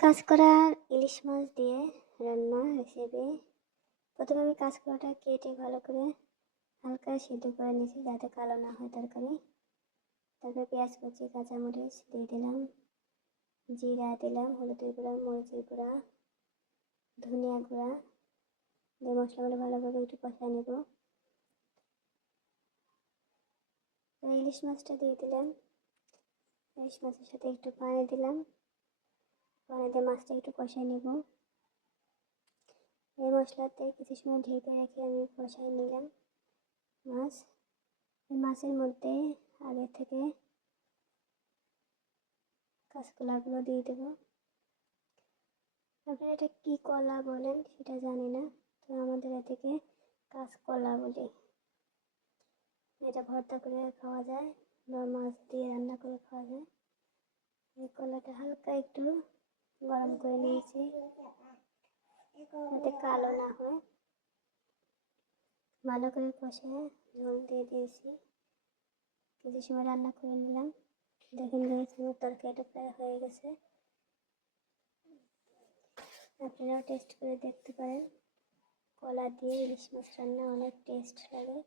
কাঁচকড়া ইলিশ মাছ দিয়ে রান্না রেসিপি। প্রথমে আমি কাঁচকড়াটা কেটে ভালো করে হালকা সিদ্ধ করে নিয়েছি যাতে কালো না হয় তরকারি। তারপরে পেঁয়াজ কুচি, কাঁচামরিচ দিয়ে দিলাম, জিরা দিলাম, হলুদের গুঁড়া, মরিচের গুঁড়া, ধনিয়া গুঁড়া দিয়ে মশলাগুলো ভালোভাবে একটু কষায় নেব। ইলিশ মাছটা দিয়ে দিলাম, ইলিশ মাছের সাথে একটু পানি দিলাম, পানি দিয়ে মাছটা একটু কষায় নেব। এই মশলাতে কিছু সময় ঢেকে রেখে আমি কষাই নিলাম মাছ। মাছের মধ্যে আগে থেকে কাঁচকলাগুলো দিয়ে দেবো। আপনারা এটা কী কলা বলেন সেটা জানি না, তো আমাদের এদিকে কাঁচকলা বলি। এটা ভর্তা করে খাওয়া যায় বা মাছ দিয়ে রান্না করে খাওয়া যায়। এই কলাটা হালকা একটু গরম করে নিয়েছি যাতে কালো না হয়। ভালো করে কষে ঝোল দিয়ে দিয়েছি, কিছু সময় রান্না করে নিলাম। দেখেন আমার তরকারিটা প্রায় হয়ে গেছে। আপনারাও টেস্ট করে দেখতে পারেন। কলা দিয়ে ইলিশ মাছ রান্না অনেক টেস্ট লাগে।